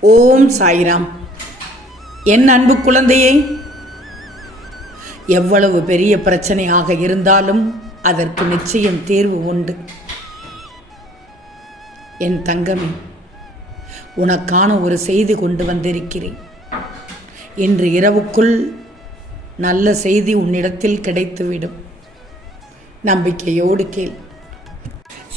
ஓம் சாய்ராம். என் அன்பு குழந்தையே எவ்வளவு பெரிய பிரச்சனையாக இருந்தாலும் அதற்கு நிச்சயம் தேர்வு உண்டு. என் தங்கமே உனக்கான ஒரு செய்தி கொண்டு வந்திருக்கிறேன். இன்று இரவுக்குள் நல்ல செய்தி உன்னிடத்தில் கிடைத்துவிடும். நம்பிக்கையோடு கேள்.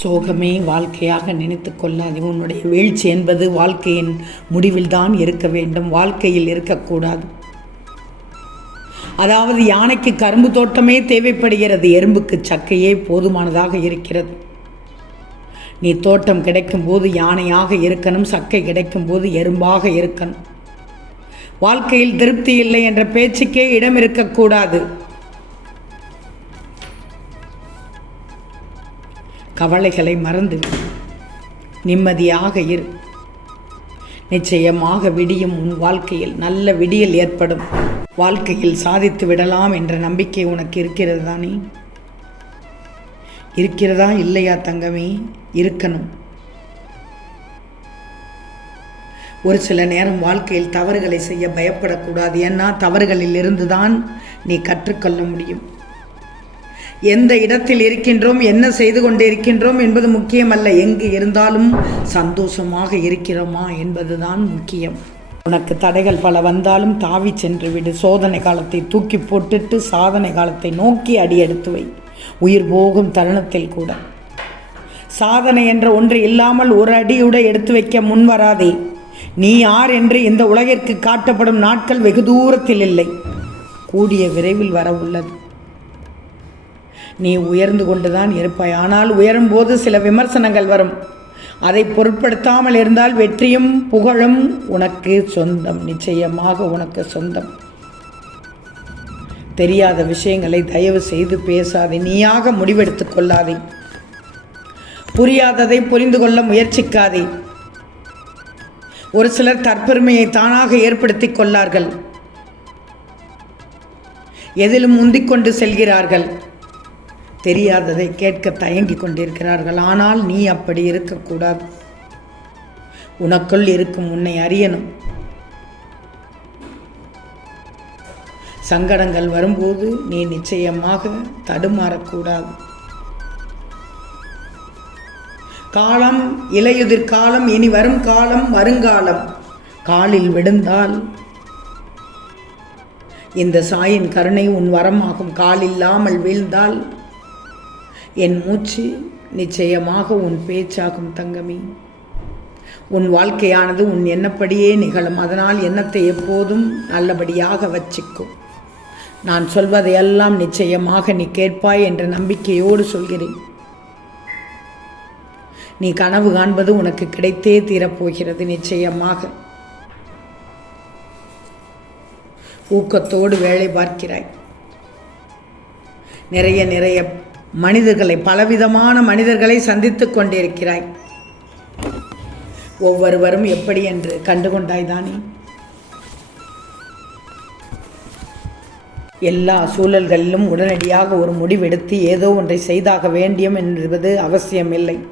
சோகமே வாழ்க்கையாக நினைத்து கொள்ளாது. உன்னுடைய வீழ்ச்சி என்பது வாழ்க்கையின் முடிவில்தான் இருக்க வேண்டும். வாழ்க்கையில் இருக்கக்கூடாது. அதாவது யானைக்கு கரும்பு தோட்டமே தேவைப்படுகிறது. எறும்புக்கு சக்கையே போதுமானதாக இருக்கிறது. நீ தோட்டம் கிடைக்கும் போது யானையாக இருக்கணும். சக்கை கிடைக்கும் போது எறும்பாக இருக்கணும். வாழ்க்கையில் திருப்தி இல்லை என்ற பேச்சுக்கே இடம் இருக்கக்கூடாது. கவலைகளை மறந்துவிடு நிம்மதியாக இரு. நிச்சயமாக விடியும் உன் வாழ்க்கையில் நல்ல விடியல் ஏற்படும். வாழ்க்கையில் சாதித்து விடலாம் என்ற நம்பிக்கை உனக்கு இருக்கிறது தானே இருக்கிறதா இல்லையா தங்கமே? இருக்கணும். ஒரு சில நேரம் வாழ்க்கையில் தவறுகளை செய்ய பயப்படக்கூடாது. ஏன்னா தவறுகளில் இருந்து தான் நீ கற்றுக்கொள்ள முடியும். எந்த இடத்தில் இருக்கின்றோம் என்ன செய்து கொண்டு இருக்கின்றோம் என்பது முக்கியமல்ல. எங்கு இருந்தாலும் சந்தோஷமாக இருக்கிறோமா என்பதுதான் முக்கியம். உனக்கு தடைகள் பல வந்தாலும் தாவி சென்று விடு. சோதனை காலத்தை தூக்கி போட்டுட்டு சாதனை காலத்தை நோக்கி அடி எடுத்து வை. உயிர் போகும் தருணத்தில் கூட. சாதனை என்ற ஒன்று இல்லாமல் ஒரு அடியுட எடுத்து வைக்க முன் வராதே. நீ யார் என்று இந்த உலகிற்கு காட்டப்படும் நாட்கள் வெகு தூரத்தில் இல்லை. கூடிய விரைவில் வர உள்ளது. நீ உயர்ந்து கொண்டுதான் இருப்பாய். ஆனால் உயரும் போது சில விமர்சனங்கள் வரும். அதை பொருட்படுத்தாமல் இருந்தால் வெற்றியும் புகழும் உனக்கு சொந்தம். நிச்சயமாக உனக்கு சொந்தம். தெரியாத விஷயங்களை தயவு செய்து பேசாதே. நீயாக முடிவெடுத்துக் கொள்ளாதே. புரியாததை புரிந்து கொள்ள முயற்சிக்காதே. ஒரு சிலர் தற்பெருமையை தானாக ஏற்படுத்தி கொள்ளார்கள். எதிலும் முந்திக்கொண்டு செல்கிறார்கள். தெரியாததை கேட்க தயங்கி கொண்டிருக்கிறார்கள். ஆனால் நீ அப்படி இருக்கக்கூடாது. உனக்குள் இருக்கும் உன்னை அறியணும். சங்கடங்கள் வரும்போது நீ நிச்சயமாக தடுமாறக்கூடாது. காலம் இலையுதிர் காலம் இனி வரும் காலம் வருங்காலம். காலில் விழுந்தால் இந்த சாயின் கருணை உன் வரமாகும். காலில்லாமல் வீழ்ந்தால் என் மூச்சு நிச்சயமாக உன் பேச்சாகும் தங்கமி. உன் வாழ்க்கையானது உன் எண்ணப்படியே நிகழும். அதனால் எண்ணத்தை எப்போதும் நல்லபடியாக வச்சிக்கும். நான் சொல்வதையெல்லாம் நிச்சயமாக நீ கேட்பாய் என்ற நம்பிக்கையோடு சொல்கிறேன். நீ கனவு காண்பது உனக்கு கிடைத்தே தீரப்போகிறது நிச்சயமாக. ஊக்கத்தோடு வேலை பார்க்கிறாய். நிறைய நிறைய மனிதர்களை பலவிதமான மனிதர்களை சந்தித்து கொண்டிருக்கிறாய். ஒவ்வொருவரும் எப்படி என்று கண்டுகொண்டாய் தானே? எல்லா சூழல்களிலும் உடனடியாக ஒரு முடிவெடுத்து ஏதோ ஒன்றை செய்தாக வேண்டியம் என்பது அவசியமில்லை.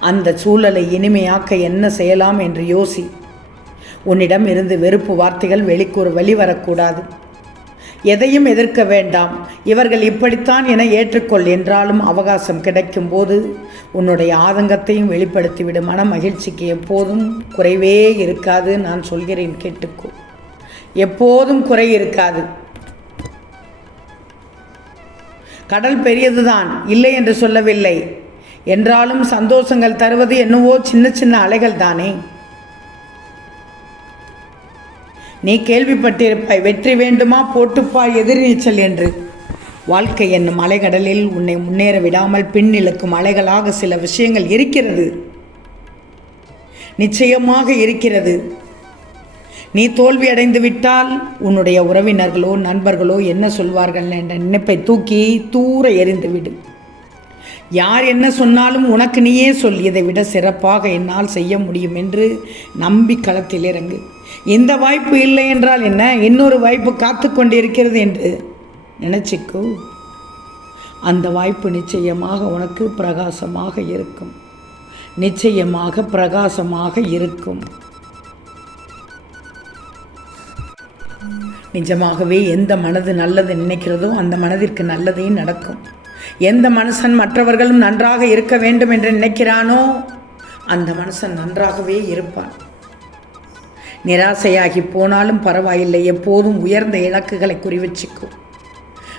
அந்த சூழலை இனிமையாக்க என்ன செய்யலாம் என்று யோசி. உன்னிடம் இருந்து வெறுப்பு வார்த்தைகள் வெளிக்கூறு வெளிவரக்கூடாது எதையும் எதிர்க்க வேண்டாம். இவர்கள் இப்படித்தான் என ஏற்றுக்கொள் என்றாலும் அவகாசம் கிடைக்கும் போது உன்னுடைய ஆதங்கத்தையும் வெளிப்படுத்திவிடும். மன மகிழ்ச்சிக்கு எப்போதும் குறைவே இருக்காது. நான் சொல்கிறேன் கேட்டுக்கோ எப்போதும் குறை இருக்காது. கடல் பெரியதுதான். இல்லை என்று சொல்லவில்லை. என்றாலும் சந்தோஷங்கள் தருவது என்னவோ சின்ன சின்ன அலைகள் தானே நீ கேள்விப்பட்டிருப்பாய் வெற்றி வேண்டுமா போட்டுப்பாய் எதிர்நீச்சல் என்று. வாழ்க்கை என்னும் அலைகடலில் உன்னை முன்னேற விடாமல் பின் இழுக்கும் அலைகளாக சில விஷயங்கள் இருக்கிறது. நிச்சயமாக இருக்கிறது. நீ தோல்வி அடைந்து விட்டால் உன்னுடைய உறவினர்களோ நண்பர்களோ என்ன சொல்வார்கள் என்ற நினைப்பை தூக்கி தூர எறிந்துவிடு யார் என்ன சொன்னாலும் உனக்கு நீயே சொல் இதை விட சிறப்பாக என்னால் செய்ய முடியும் என்று நம்பி களத்தில் இறங்கு. இந்த வாய்ப்பு இல்லை என்றால் என்ன? இன்னொரு வாய்ப்பு காத்து கொண்டிருக்கிறது என்று நினச்சிக்கோ. அந்த வாய்ப்பு நிச்சயமாக உனக்கு பிரகாசமாக இருக்கும். நிச்சயமாக பிரகாசமாக இருக்கும். நிஜமாகவே எந்த மனது நல்லது நினைக்கிறதோ அந்த மனதிற்கு நல்லதே நடக்கும். எந்த மனுஷன் மற்றவர்களும் நன்றாக இருக்க வேண்டும் என்று நினைக்கிறானோ அந்த மனுஷன் நன்றாகவே இருப்பான். நிராசையாகி போனாலும் பரவாயில்லை. எப்போதும் உயர்ந்த இலக்குகளை குறிவச்சிக்கும்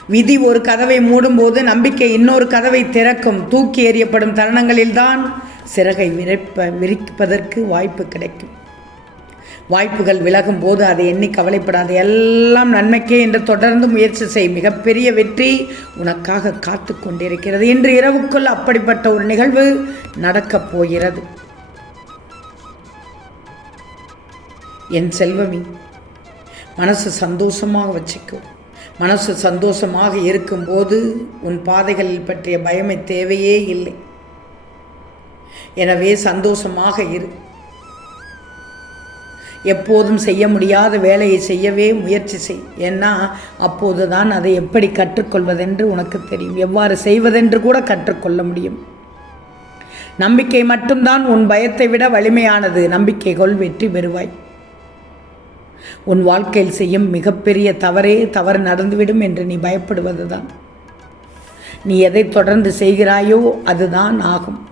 விதி ஒரு கதவை மூடும்போது நம்பிக்கை இன்னொரு கதவை திறக்கும். தூக்கி எறியப்படும் தருணங்களில்தான் சிறகை விரிப்ப விரிப்பதற்கு வாய்ப்பு கிடைக்கும். வாய்ப்புகள் விலகும் போது அதை எண்ணி கவலைப்படாது. எல்லாம் நன்மைக்கே என்று தொடர்ந்து முயற்சி செய். மிகப்பெரிய வெற்றி உனக்காக காத்து கொண்டிருக்கிறது இன்று இரவுக்குள் அப்படிப்பட்ட ஒரு நிகழ்வு நடக்கப் போகிறது. என் செல்வமி மனசு சந்தோஷமாக வச்சுக்கோ. மனசு சந்தோஷமாக இருக்கும்போது உன் பாதைகளில் பற்றிய பயமை தேவையே இல்லை. எனவே சந்தோஷமாக இரு. எப்போதும் செய்ய முடியாத வேலையை செய்யவே முயற்சி செய். ஏன்னா அப்போது தான் அதை எப்படி கற்றுக்கொள்வதென்று உனக்கு தெரியும். எவ்வாறு செய்வதென்று கூட கற்றுக்கொள்ள முடியும். நம்பிக்கை மட்டும்தான் உன் பயத்தை விட வலிமையானது. நம்பிக்கை கொள் வெற்றி பெறுவாய். உன் வாழ்க்கையில் செய்யும் மிகப்பெரிய தவறே தவறு நடந்துவிடும் என்று நீ பயப்படுவதுதான். நீ எதை தொடர்ந்து செய்கிறாயோ அதுதான் ஆகும்.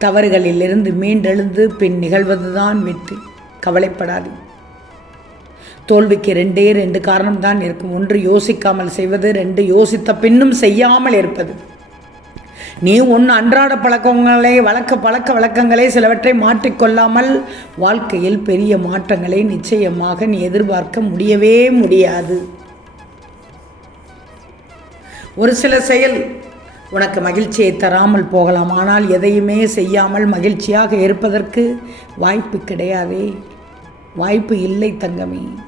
தவறுகளிலிருந்து மீண்டெழுந்து பின் நிகழ்வதுதான் வெற்றி. கவலைப்படாது. தோல்விக்கு ரெண்டே ரெண்டு காரணம்தான் இருக்கும். ஒன்று யோசிக்காமல் செய்வது ரெண்டு யோசித்த பின்னும் செய்யாமல் இருப்பது. நீ உன் அன்றாட பழக்கங்களை வழக்க பழக்க வழக்கங்களை சிலவற்றை மாற்றிக்கொள்ளாமல் வாழ்க்கையில் பெரிய மாற்றங்களை நிச்சயமாக நீ எதிர்பார்க்க முடியவே முடியாது. ஒரு சில செயல் உனக்கு மகிழ்ச்சியை தராமல் போகலாம். ஆனால் எதையுமே செய்யாமல் மகிழ்ச்சியாக இருப்பதற்கு வாய்ப்பு கிடையாதே. வாய்ப்பு இல்லை தங்கமே.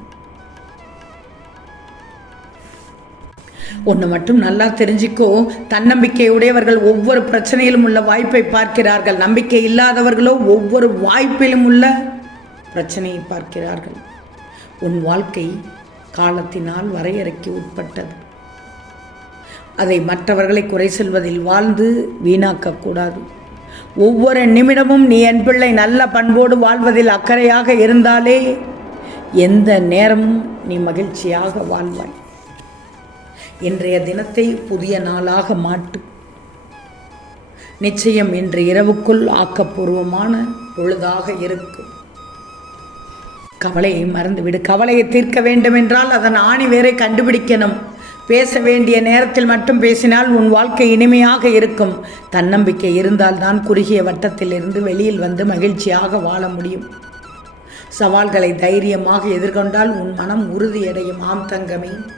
ஒன்று மட்டும் நல்லா தெரிஞ்சுக்கோ. தன்னம்பிக்கையுடையவர்கள் ஒவ்வொரு பிரச்சனையிலும் உள்ள வாய்ப்பை பார்க்கிறார்கள். நம்பிக்கை இல்லாதவர்களோ ஒவ்வொரு வாய்ப்பிலும் உள்ள பிரச்சனையை பார்க்கிறார்கள். உன் வாழ்க்கை காலத்தினால் வரையறைக்கு உட்பட்டது. அதை மற்றவர்களை குறை சொல்வதில் வாழ்ந்து வீணாக்கக்கூடாது. ஒவ்வொரு நிமிடமும் நீ என் பிள்ளை நல்ல பண்போடு வாழ்வதில் அக்கறையாக இருந்தாலே எந்த நேரமும் நீ மகிழ்ச்சியாக வாழ்வாய். இன்றைய தினத்தை புதிய நாளாக மாட்டு நிச்சயம் இன்று இரவுக்குள் ஆக்கப்பூர்வமான பொழுதாக இருக்கும். கவலையை மறந்துவிடு. கவலையை தீர்க்க வேண்டுமென்றால் அதன் ஆணி வேரை கண்டுபிடிக்கணும். பேச வேண்டிய நேரத்தில் மட்டும் பேசினால் உன் வாழ்க்கை இனிமையாக இருக்கும். தன்னம்பிக்கை இருந்தால்தான் குறுகிய வட்டத்தில் இருந்து வெளியில் வந்து மகிழ்ச்சியாக வாழ முடியும். சவால்களை தைரியமாக எதிர்கொண்டால் உன் மனம் உறுதியடையும். ஆம் தங்கமே.